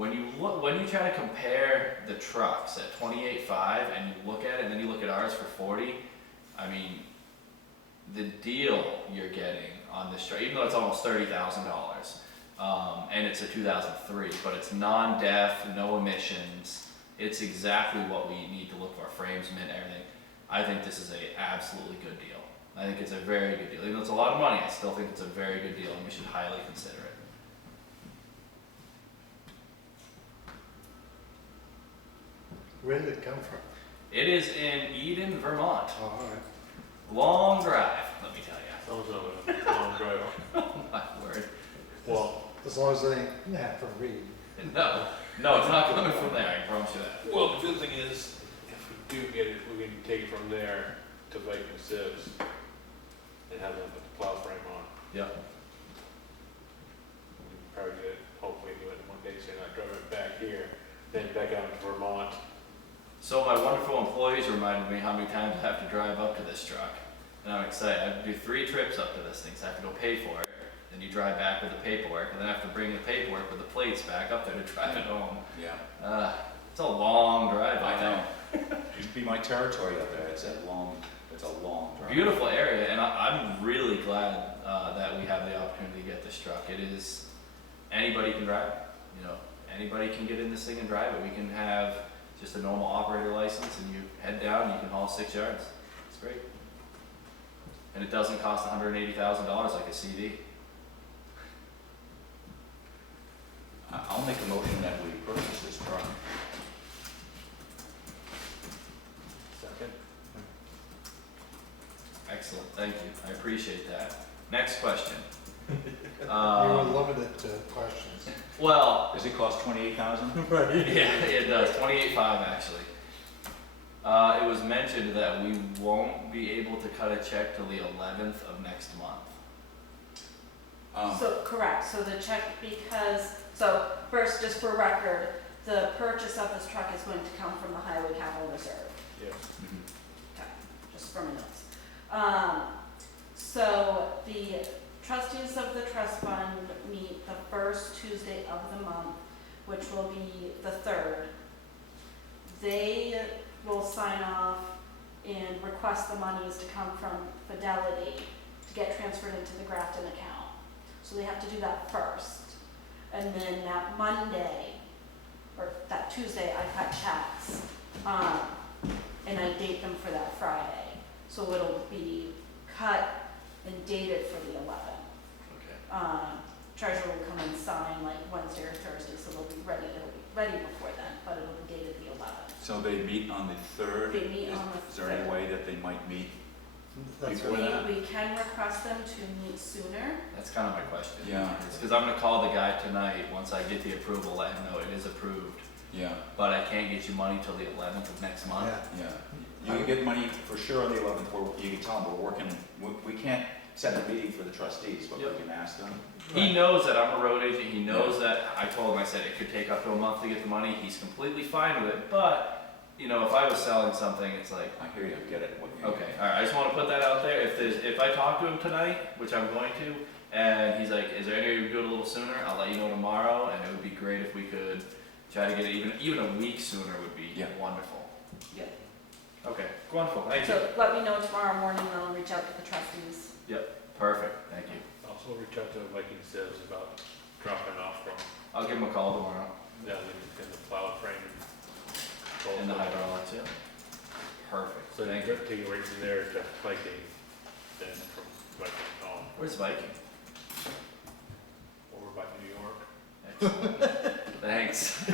when you try to compare the trucks at 28.5 and you look at it and then you look at ours for 40, I mean, the deal you're getting on this truck, even though it's almost $30,000, and it's a 2003, but it's non-def, no emissions. It's exactly what we need to look for, frames, mint, everything. I think this is a absolutely good deal. I think it's a very good deal. Even though it's a lot of money, I still think it's a very good deal and we should highly consider it. Where did it come from? It is in Eden, Vermont. Oh, all right. Long drive, let me tell you. Sounds like a long drive. Oh my word. Well, As long as they ain't from Reed. No, it's not coming from there, I promise you that. well, the good thing is, if we do get it, we can take it from there to Viking Sieves and have them put the plow frame on. Yep. We can probably get it, hopefully do it in one day, so you're not driving it back here, then back out to Vermont. So my wonderful employees reminded me how many times I have to drive up to this truck. And I'm excited. I have to do 3 trips up to this thing, so I have to go pay for it. Then you drive back with the paperwork, and then I have to bring the paperwork with the plates back up there to drive it home. Yeah, It's a long drive. I know. It'd be my territory up there. It's a long drive. Beautiful area, and I'm really glad that we have the opportunity to get this truck. It is, anybody can drive it. You know, anybody can get in this thing and drive it. We can have just a normal operator license, and you head down, you can haul 6 yards. It's great. And it doesn't cost $180,000 like a CD. I'll make a motion that we purchase this truck. Second. Excellent, thank you. I appreciate that. Next question. You were limited to questions. Well, Does it cost $28,000? Right. yeah, it does. 28.5 actually. It was mentioned that we won't be able to cut a check till the 11th of next month. So, correct, so the check, so first, just for record, the purchase of this truck is going to come from the Highway Capital Reserve. Yes. Okay, just for my notes. So the trustees of the trust fund meet the first Tuesday of the month, which will be the 3rd. They will sign off and request the monies to come from Fidelity to get transferred into the Grafton account. So they have to do that first. And then that Monday, or that Tuesday, I cut checks, and I date them for that Friday. So it'll be cut and dated for the 11th. Okay. Treasurer will come and sign like Wednesday or Thursday, so it'll be ready before then, but it'll be dated the 11th. So they meet on the 3rd? They meet on the Is there any 3rd. way that they might meet That's before right. that? We can request them to meet sooner. That's kind of my question. Yeah. Because I'm going to call the guy tonight, once I get the approval, let him know it is approved. Yeah, But I can't get you money till the 11th of next month. Yeah. yeah. You can get money for sure on the 11th, or you can tell them we're working, we can't set a meeting for the trustees, but we Yep. can ask them. He knows that I'm a road agent, he knows that, I told him, I said it could take up to a month to get the money, he's completely fine with it, but, you know, if I was selling something, it's like, I hear you, get it. okay, alright, I just wanna put that out there, if I talk to him tonight, which I'm going to, and he's like, is there any way we can do it a little sooner, I'll let you know tomorrow, and it would be great if we could try to get it even a week sooner would be Yeah. wonderful. Yeah. Okay, wonderful, thank you. So let me know tomorrow morning, and I'll reach out to the trustees. Perfect, thank you. Also reach out to Viking Sieves about dropping off from I'll give him a call tomorrow, down in the plow frame. in the hydraulics, yeah. Perfect, So thank you you. take it right from there to Viking, then from Viking home, Where's Viking? over by New York. Excellent. Thanks.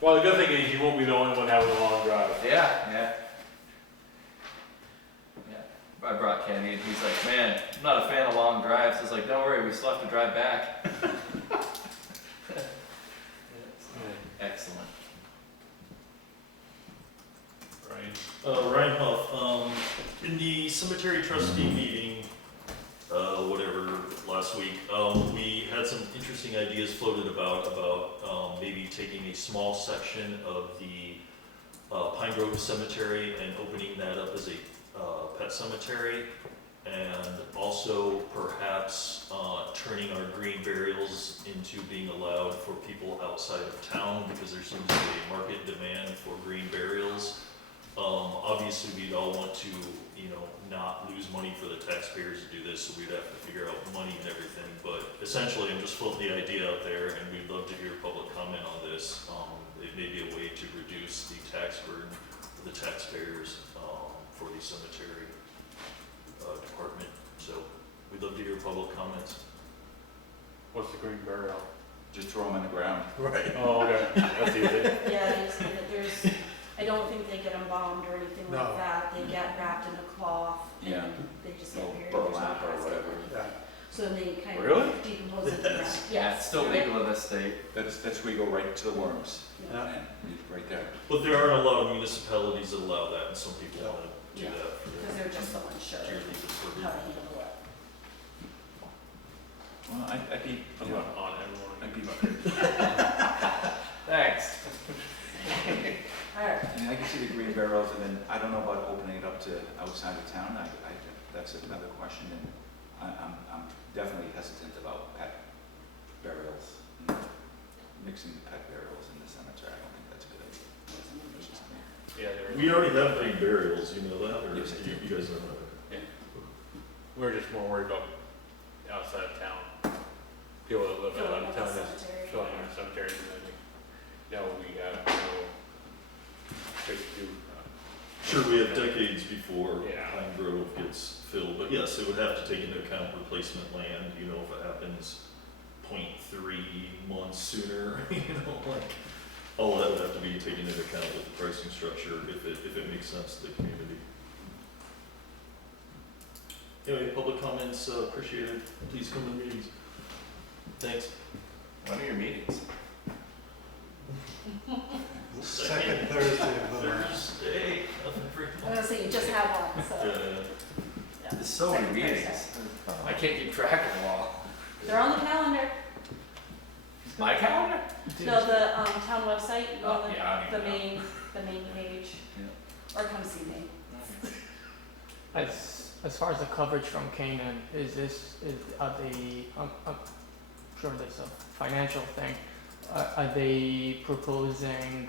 Well, the good thing is you won't be the only one having a long drive. Yeah. I brought Kenny and he's like, man, I'm not a fan of long drives. It's like, don't worry, we still have to drive back. Excellent. Right. Ryan Huff, in the cemetery trustee meeting, last week, we had some interesting ideas floated about maybe taking a small section of the Pine Grove Cemetery and opening that up as a pet cemetery, and also perhaps turning our green burials into being allowed for people outside of town, because there seems to be a market demand for green burials. Obviously, we'd all want to, not lose money for the taxpayers to do this, so we'd have to figure out money and everything, but essentially, I'm just floating the idea out there, and we'd love to hear public comment on this. It may be a way to reduce the tax burden for the taxpayers, for the cemetery, department, so we'd love to hear public comments. What's the green burial? Just throw them in the ground. Right. Oh, okay, that's easy. Yeah, I don't think they get embalmed or anything like No. that. They get wrapped in a cloth Yeah. and they just get Little buried. There's no burlap or casket whatever. anything. So they kind Really? of decompose in the ground. Yeah, it's still legal in this state. That's where you go right to the worms, Yeah. and it's right there. But there aren't a lot of municipalities that allow that, and some people want to do Yeah. that for Because they're just so unsure yearly disorder. how to handle it. Well, I'd be, I'm you know, not on everyone. I'd be, Thanks. All right. I mean, I can see the green barrels, and then I don't know about opening it up to outside of town. That's another question, and I'm definitely hesitant about pet burials, mixing pet burials in the cemetery. I don't think that's a good idea. That's just me. Yeah, there We already have green burials, you know that, or Yes, I do. you guys know that? We're just more worried about outside of town. People that live Filling out of up the town, that's cemetery. filling our cemeteries, and I think, we have to do, Sure, we have decades before Yeah. Pine Grove gets filled, but yes, it would have to take into account replacement land, if it happens 0.3 months sooner, like, all that would have to be taken into account with the pricing structure, if it makes sense to the community. Anyway, public comments, appreciated, please come to the meetings. Thanks. When are your meetings? Second Thursday of the month. Thursday of every I was month. gonna say, you just had one, so. Yeah. yeah. There's so many Second meetings. Thursday. I can't keep track of them all. They're on the calendar. My calendar? No, the town website, you go Oh, on yeah, I don't the even know. main page. Or come see me. As far as the coverage from Canaan, I'm sure there's a financial thing. Are they proposing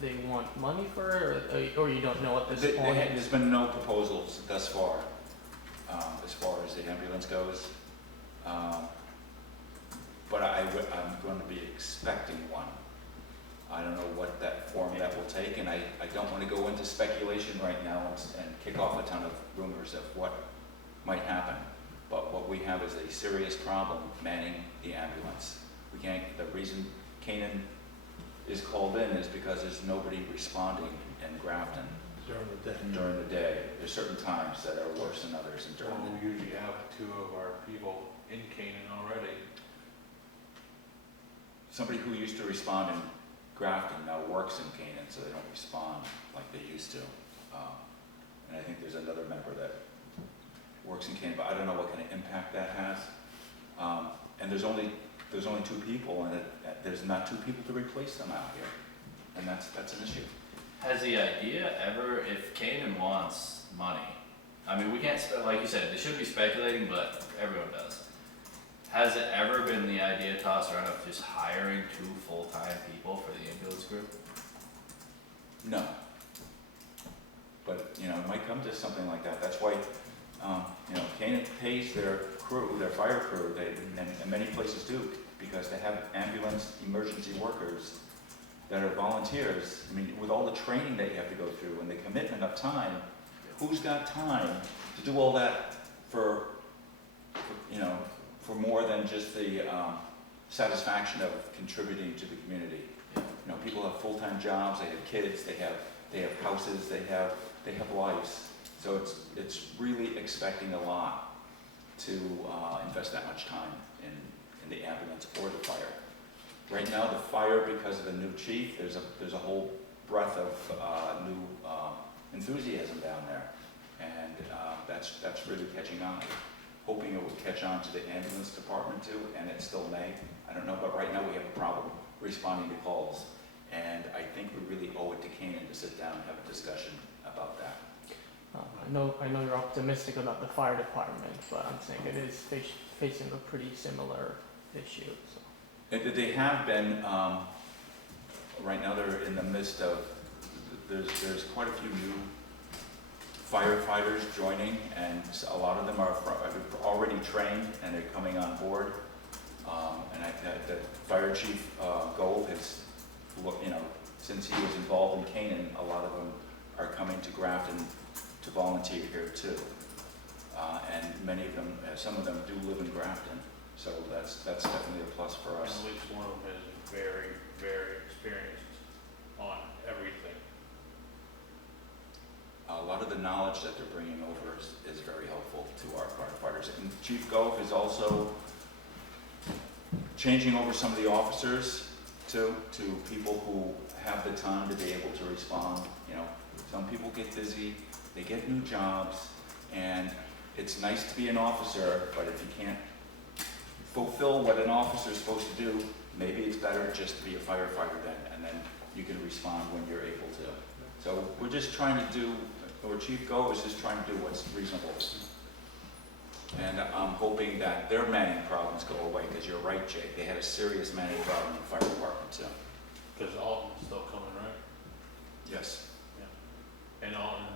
they want money for it, or you don't know at this point? There's been no proposals thus far, as far as the ambulance goes. But I'm going to be expecting one. I don't know what that form that will take, and I don't want to go into speculation right now and kick off a ton of rumors of what might happen. But what we have is a serious problem manning the ambulance. The reason Canaan is called in is because there's nobody responding in Grafton During the day. during the day. There's certain times that are worse than others and during well, the we usually have 2 of our people in Canaan already. Somebody who used to respond in Grafton now works in Canaan, so they don't respond like they used to. And I think there's another member that works in Canaan, but I don't know what kind of impact that has. And there's only 2 people, and there's not 2 people to replace them out here, and that's an issue. Has the idea ever, if Canaan wants money, I mean, we can't, like you said, they shouldn't be speculating, but everyone does. Has it ever been the idea tossed around of just hiring 2 full-time people for the ambulance group? No. But, it might come to something like that. That's why, Canaan pays their crew, their fire crew, and many places do, because they have ambulance emergency workers that are volunteers. I mean, with all the training that you have to go through and the commitment of time, who's got time to do all that for more than just the satisfaction of contributing to the community? People have full-time jobs, they have kids, they have houses, they have lives. So it's really expecting a lot to invest that much time in the ambulance or the fire. Right now, the fire, because of the new chief, there's a whole breadth of new enthusiasm down there, and that's really catching on. Hoping it will catch on to the ambulance department too, and it still may. I don't know, but right now we have a problem responding to calls, and I think we really owe it to Canaan to sit down and have a discussion about that. I know you're optimistic about the fire department, but I'm saying it is facing a pretty similar issue. So. They have been, right now they're in the midst of, there's quite a few new firefighters joining, and a lot of them are already trained and they're coming on board. And the fire chief, Gove has, since he was involved in Canaan, a lot of them are coming to Grafton to volunteer here too. And many of them, some of them do live in Grafton, so that's definitely a plus for us. At least one of them is very, very experienced on everything. A lot of the knowledge that they're bringing over is very helpful to our firefighters. And Chief Gove is also changing over some of the officers to people who have the time to be able to respond. Some people get busy, they get new jobs, and it's nice to be an officer, but if you can't fulfill what an officer is supposed to do, maybe it's better just to be a firefighter then, and then you can respond when you're able to. So we're just trying to do, or Chief Gove is just trying to do what's reasonable. And I'm hoping that their manning problems go away, because you're right, Jake, they had a serious manning problem in the fire department too. Because Alton's still coming, right? Yes. And Alton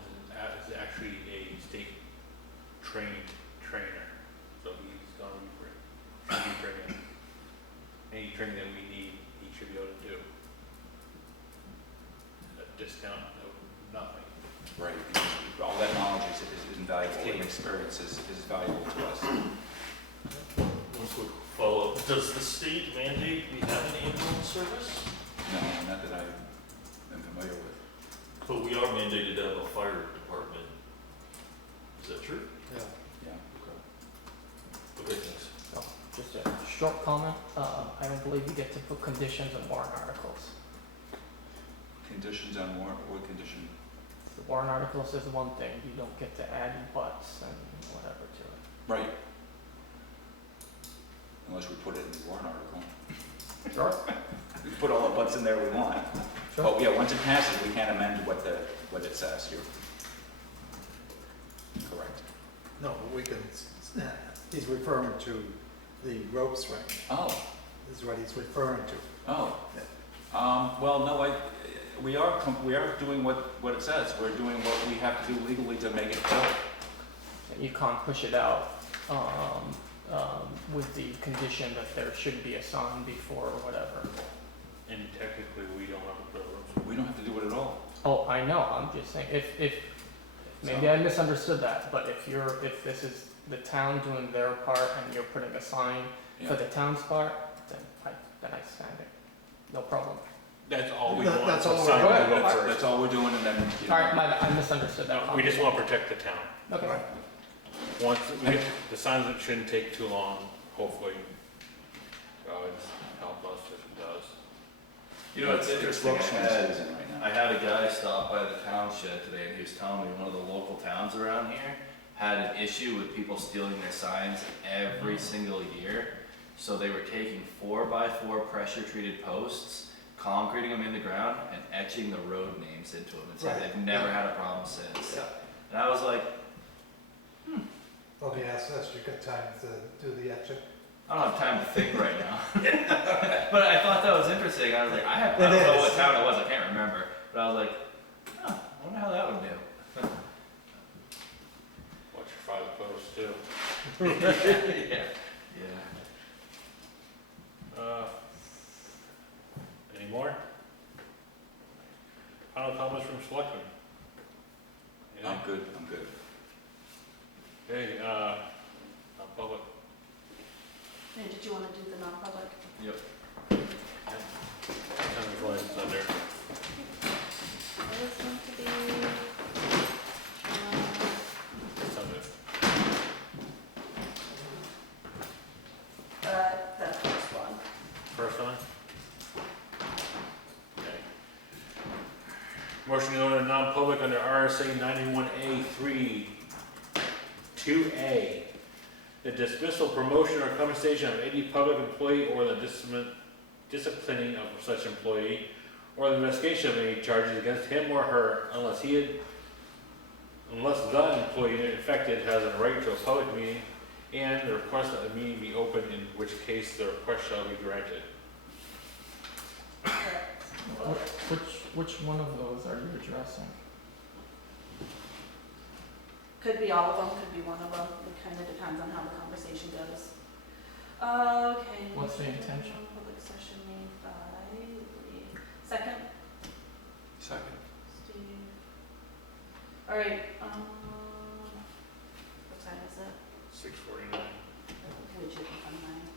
is actually a state trained trainer, so he's gonna be bringing any training that we need, he should be able to do. A discount of nothing. Right, because all that knowledge is invaluable, and experience is valuable to us. One quick follow-up, does the state mandate we have an ambulance service? No, not that I am familiar with. But we are mandated to have a fire department. Is that true? Yeah. Yeah. Okay, thanks. Oh, just a short comment. I don't believe you get to put conditions on warrant articles. Conditions on warrant, what condition? The warrant articles is one thing. You don't get to add buts and whatever to it. Right. Unless we put it in the warrant article. Sure. We can put all the butts in there we want. Sure. Oh, yeah, once it passes, we can't amend what it says. You're correct. No, we can, he's referring to the rope swing, Oh, is what he's referring to. oh. Well, no, we are doing what it says. We're doing what we have to do legally to make it go. You can't push it out with the condition that there should be a sign before or whatever. And technically, we don't have to put a rope. We don't have to do it at all. Oh, I know. I'm just saying if maybe I misunderstood that, but if this is the town doing their part and you're putting a sign for Yeah. the town's part, then I stand it. No problem. That's all we That- want. that's all to we're sign doing. the rope That's, first. that's all we're doing, and then, All right, I misunderstood that. No, we just want to protect the town. Okay. Right. Once we get, the signs that shouldn't take too long, hopefully. God's help us if it does. You know, it's interesting, rope swing season right now. I had a guy stop by the town shed today and he was telling me one of the local towns around here had an issue with people stealing their signs every single year. So they were taking 4x4 pressure treated posts, concreting them in the ground and etching the road names into them. And said Right. they've never had a problem since. Yeah. And I was like, Well, yes, you got time to do the etching. I don't have time to think right now. But I thought that was interesting. I was like, I don't It know is. what town it was, I can't remember. But I was like, oh, I wonder how that would do. Watch your father post too. Yeah. Any more? Final comments from Selectmen? I'm good, I'm good. Okay, public. And did you want to do the non-public? Yep. Attorney's license under. It is going to be, It's under. the first one. First one? Okay. Motion to go into non-public under RSA 91A 2A. The dismissal, promotion, or compensation of any public employee or the disciplining of such employee, or the investigation of any charges against him or her unless the employee affected has a right to a public meeting, and the request that the meeting be open, in which case the request shall be granted. Which one of those are you addressing? Could be all of them, could be one of them, it kind of depends on how the conversation goes. Okay. What's the intention? Public session made by Lee. Second, Second. Steve. All right, what time is it? 6:49. We should be on nine.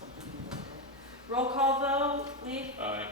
Something you looked at. Roll call though, Lee, Aye.